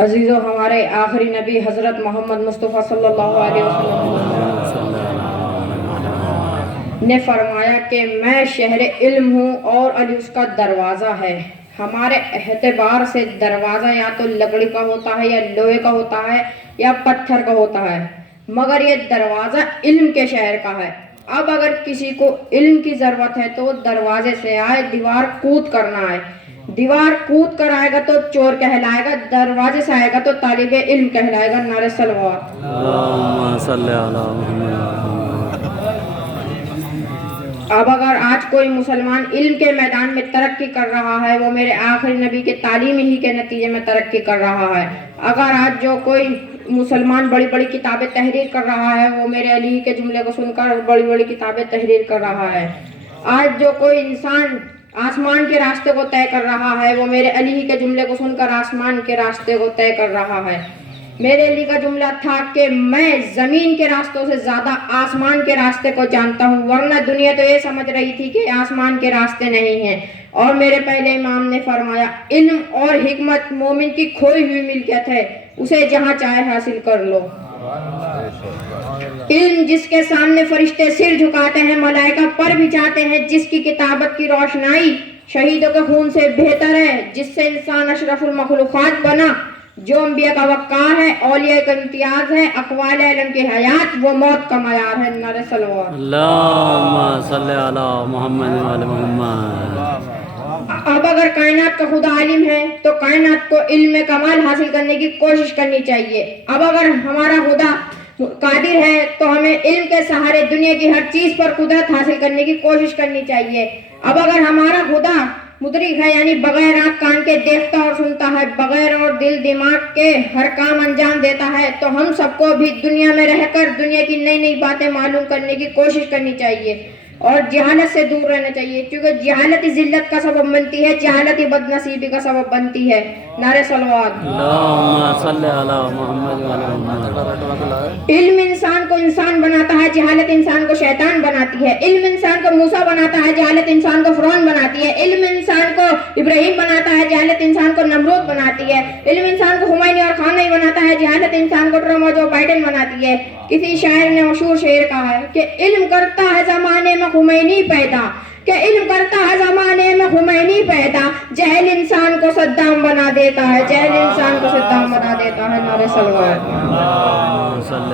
عزیزو، ہمارے آخری نبی حضرت محمد مصطفیٰ صلی اللہ علیہ وسلم نے فرمایا کہ میں شہر علم ہوں اور علی اس کا دروازہ ہے۔ ہمارے اعتبار سے دروازہ یا تو لکڑی کا ہوتا ہے یا لوہے کا ہوتا ہے یا پتھر کا ہوتا ہے، مگر یہ دروازہ علم کے شہر کا ہے۔ اب اگر کسی کو علم کی ضرورت ہے تو دروازے سے آئے، دیوار کود کرنا ہے۔ دیوار کود کر آئے گا تو چور کہلائے گا، دروازے سے آئے گا تو طالب علم کہلائے گا۔ نعرہ صلوات۔ اللہم صلی علی محمد۔ اب اگر آج کوئی مسلمان علم کے میدان میں ترقی کر رہا ہے، وہ میرے آخری نبی کے تعلیم ہی کے نتیجے میں ترقی کر رہا ہے۔ اگر آج جو کوئی مسلمان بڑی بڑی کتابیں تحریر کر رہا ہے، وہ میرے علی کے جملے کو سن کر بڑی بڑی کتابیں تحریر کر رہا ہے۔ آج جو کوئی انسان آسمان کے راستے کو طے کر رہا ہے، وہ میرے علی کے جملے کو سن کر آسمان کے راستے کو طے کر رہا ہے۔ میرے علی کا جملہ تھا کہ میں زمین کے راستوں سے زیادہ آسمان کے راستے کو جانتا ہوں، ورنہ دنیا تو یہ سمجھ رہی تھی کہ آسمان کے راستے نہیں ہیں۔ اور میرے پہلے امام نے فرمایا، علم اور حکمت مومن کی کھوئی ہوئی ملکیت ہے، اسے جہاں چاہے حاصل کر لو۔ علم جس کے سامنے فرشتے سر جھکاتے ہیں، ملائکہ پر بچھاتے ہیں، جس کی کتابت کی روشنائی شہیدوں کے خون سے بہتر ہے، جس سے انسان اشرف المخلوقات بنا، جو انبیاء کا وقار ہے، اولیاء کا امتیاز ہے، اقوال علم کی حیات، وہ موت کا معیار ہے۔ نعرہ صلوات۔ اللہم صلی علی محمد و علی محمد۔ اب اگر کائنات کا خدا عالم ہے تو کائنات کو علم کمال حاصل کرنے کی کوشش کرنی چاہیے۔ اب اگر ہمارا خدا قادر ہے تو ہمیں علم کے سہارے دنیا کی ہر چیز پر قدرت حاصل کرنے کی کوشش کرنی چاہیے۔ اب اگر ہمارا خدا مدرک ہے، یعنی بغیر آنکھ کان کے دیکھتا اور سنتا ہے، بغیر اور دل دماغ کے ہر کام انجام دیتا ہے، تو ہم سب کو بھی دنیا میں رہ کر دنیا کی نئی نئی باتیں معلوم کرنے کی کوشش کرنی چاہیے اور جہالت سے دور رہنا چاہیے، کیونکہ جہالت ہی ذلت کا سبب بنتی ہے، جہالت ہی بد نصیبی کا سبب بنتی ہے۔ نعرہ صلوات۔ اللہم صلی علی محمد و علی محمد۔ علم انسان کو انسان بناتا ہے، جہالت انسان کو شیطان بناتی ہے۔ علم انسان کو موسیٰ بناتا ہے، جہالت انسان کو فرعون بناتی ہے۔ علم انسان کو ابراہیم بناتا ہے، جہالت انسان کو نمرود بناتی ہے۔ علم انسان کو خمینی اور خامنئی بناتا ہے، جہالت انسان کو ٹرمپ اور جو بائیڈن بناتی ہے۔ کسی شاعر نے مشہور شعر کہا ہے کہ علم کرتا ہے زمانے میں خمینی پیدا، کہ علم کرتا ہے زمانے میں خمینی پیدا، جہل انسان کو صدام بنا دیتا ہے، جہل انسان کو صدام بنا دیتا ہے۔ نعرہ صلوات۔